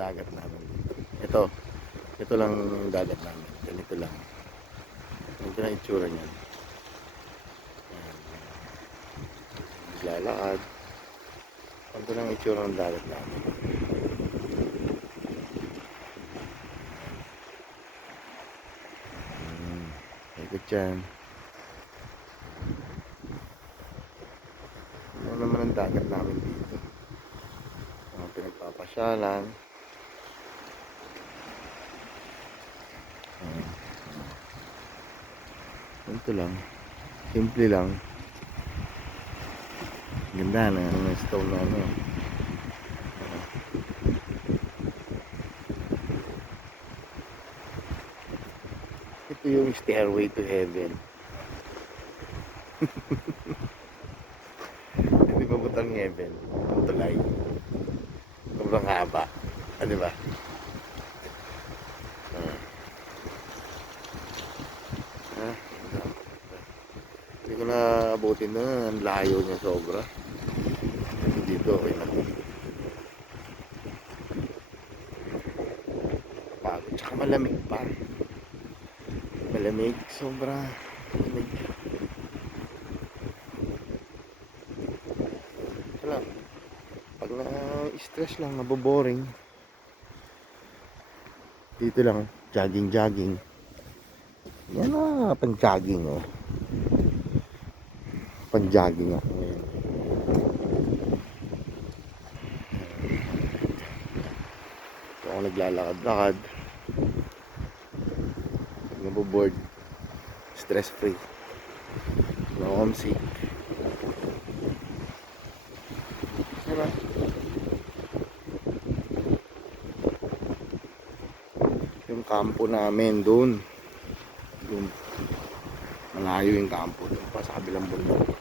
dagat namin. Ito lang yung dagat namin. Ganito lang. Ganito lang itsura niyan. Ayan. Lalakad. Ganito lang itsura ng dagat namin. Ikot dyan. Ano naman ang dagat namin dito? Mga pinagpapasyalan. Ito lang. Simple lang. Ganda na ang stone na ano. Ito yung stairway to heaven. Hindi ba butang heaven? Ang tulay. Sobrang haba. Di ba? Hindi ko na abutin na. Ang layo niya sobra. Dito okay na. Pagod. Tsaka malamig pa. Malamig. Sobra. Malamig. Wala. Pag na-stress lang, naboboring. Dito lang. Jogging. Yan na. Pang-jogging oh. Pang-jogging ako ngayon. Ito ako naglalakad-lakad. Pag naboboard, stress free. No homesick. Diba? Yung kampo namin doon. Yung malayo yung kampo doon pa sa kabilang bundok.